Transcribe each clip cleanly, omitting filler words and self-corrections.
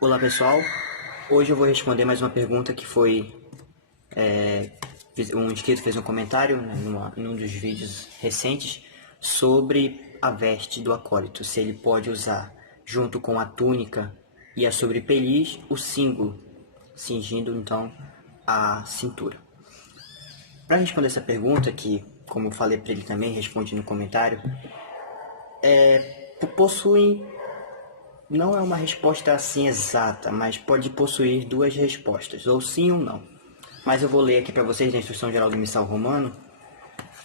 Olá pessoal, hoje eu vou responder mais uma pergunta que foi um inscrito fez um comentário num dos vídeos recentes sobre a veste do acólito, se ele pode usar junto com a túnica e a sobrepeliz o símbolo, cingindo então a cintura. Para responder essa pergunta, que como eu falei para ele também, responde no comentário, possuem. Não é uma resposta assim exata, mas pode possuir duas respostas, ou sim ou não. Mas eu vou ler aqui para vocês na Instrução Geral do Missal Romano,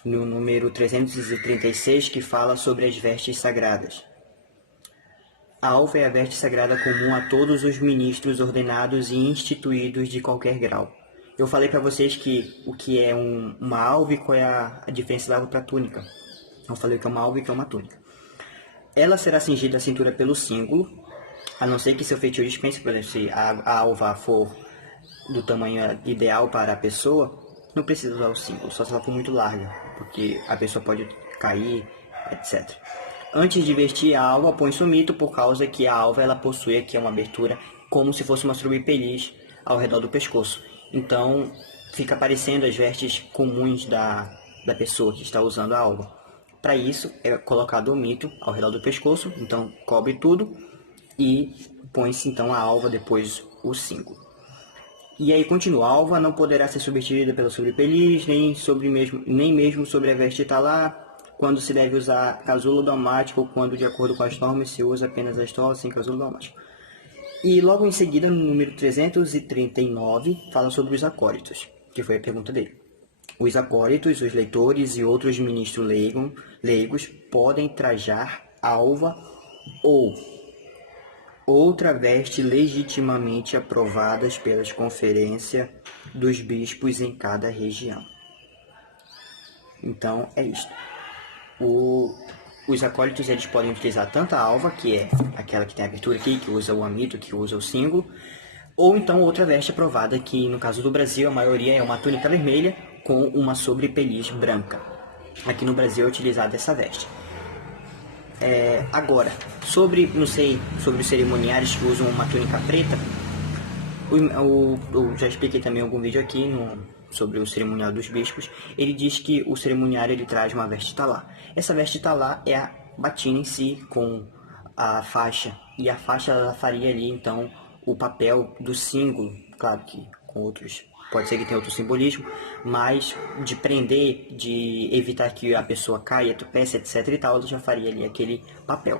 no número 336, que fala sobre as vestes sagradas. A alva é a veste sagrada comum a todos os ministros ordenados e instituídos de qualquer grau. Eu falei para vocês que o que é uma alva e qual é a diferença da alva para a túnica. Eu falei que é uma alva e que é uma túnica. Ela será cingida à cintura pelo símbolo, a não ser que seu feitio dispense, por exemplo, se a alva for do tamanho ideal para a pessoa, não precisa usar o símbolo, só se ela for muito larga, porque a pessoa pode cair, etc. Antes de vestir a alva, põe-se o mito, por causa que a alva ela possui aqui uma abertura como se fosse uma sobrepeliz ao redor do pescoço. Então, fica parecendo as vestes comuns da pessoa que está usando a alva. Para isso, é colocado o mito ao redor do pescoço, então cobre tudo e põe-se então a alva, depois o símbolo. E aí continua, a alva não poderá ser substituída pela sobrepeliz, nem mesmo sobre a veste talar, quando se deve usar casulo dalmático ou quando, de acordo com as normas, se usa apenas a estola sem casulo dalmático. E logo em seguida, no número 339, fala sobre os acólitos, que foi a pergunta dele. Os acólitos, os leitores e outros ministros leigos podem trajar alva ou outra veste legitimamente aprovadas pelas conferências dos bispos em cada região. Então, é isto. Os acólitos eles podem utilizar tanto a alva, que é aquela que tem a abertura aqui, que usa o amito, que usa o símbolo, ou então outra veste aprovada, que no caso do Brasil a maioria é uma túnica vermelha com uma sobrepeliz branca. Aqui no Brasil é utilizada essa veste. Agora, sobre os cerimoniários que usam uma túnica preta, eu já expliquei também em algum vídeo aqui sobre o cerimonial dos bispos. Ele diz que o cerimoniário ele traz uma veste talar. Essa veste talar é a batina em si, com a faixa, e a faixa ela faria ali então o papel do símbolo, claro que com outros, pode ser que tenha outro simbolismo, mas de prender, de evitar que a pessoa caia, tropece, etc e tal, ela já faria ali aquele papel.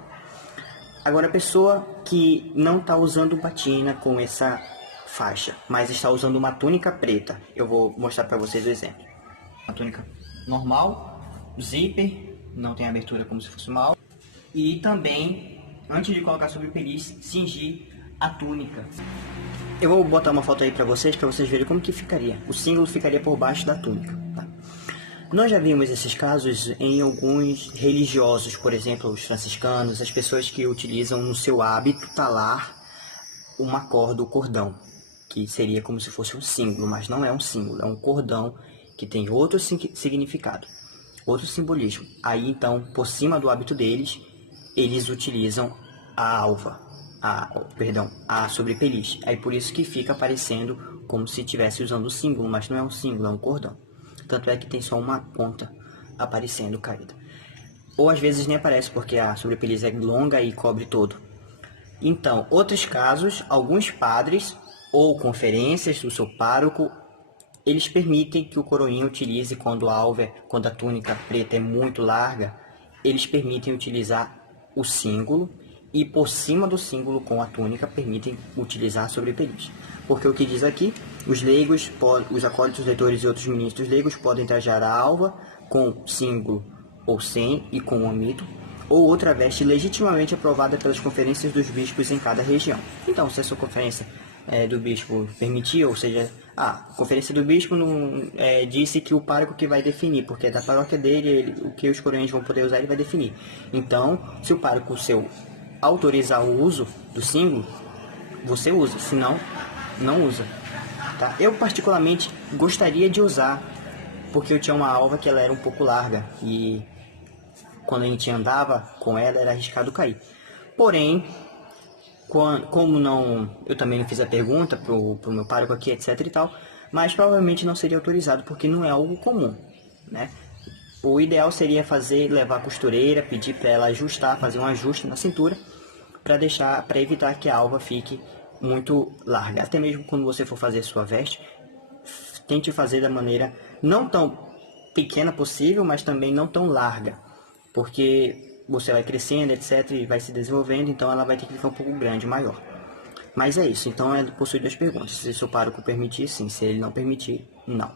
Agora, a pessoa que não está usando batina com essa faixa, mas está usando uma túnica preta, eu vou mostrar para vocês o exemplo. Uma túnica normal, zíper, não tem abertura como se fosse uma alva, e também, antes de colocar sobre o peliz, cingir a túnica. Eu vou botar uma foto aí para vocês verem como que ficaria. O símbolo ficaria por baixo da túnica. Tá? Nós já vimos esses casos em alguns religiosos, por exemplo, os franciscanos, as pessoas que utilizam no seu hábito talar uma corda, o cordão, que seria como se fosse um símbolo, mas não é um símbolo, é um cordão que tem outro significado, outro simbolismo. Aí então, por cima do hábito deles, eles utilizam a alva, a sobrepeliz. Aí por isso que fica parecendo como se estivesse usando o símbolo, mas não é um símbolo, é um cordão. Tanto é que tem só uma ponta aparecendo caída. Ou às vezes nem aparece porque a sobrepeliz é longa e cobre todo. Então, outros casos, alguns padres ou conferências do seu pároco, eles permitem que o coroinha utilize quando a túnica preta é muito larga, eles permitem utilizar o símbolo e por cima do símbolo com a túnica permitem utilizar a sobrepeliz. Porque o que diz aqui, os acólitos, leitores e outros ministros leigos podem trajar a alva com símbolo ou sem e com o amito, ou outra veste legitimamente aprovada pelas conferências dos bispos em cada região. Então, se a sua conferência do bispo permitir, ou seja, a conferência do bispo disse que o pároco que vai definir, porque é da paróquia dele, o que os coroinhas vão poder usar, ele vai definir. Então, se o pároco seu autorizar o uso do símbolo, você usa, senão, não usa. Tá? Eu, particularmente, gostaria de usar, porque eu tinha uma alva que ela era um pouco larga, e quando a gente andava com ela, era arriscado cair. Porém, Como não, eu também não fiz a pergunta pro meu pároco aqui, etc e tal, mas provavelmente não seria autorizado porque não é algo comum, né? O ideal seria levar a costureira, pedir para ela ajustar, fazer um ajuste na cintura para evitar que a alva fique muito larga. Até mesmo quando você for fazer sua veste, tente fazer da maneira não tão pequena possível, mas também não tão larga, porque você vai crescendo, etc, e vai se desenvolvendo, então ela vai ter que ficar um pouco grande, maior. Mas é isso, então possui duas perguntas. Se seu pároco permitir, sim. Se ele não permitir, não.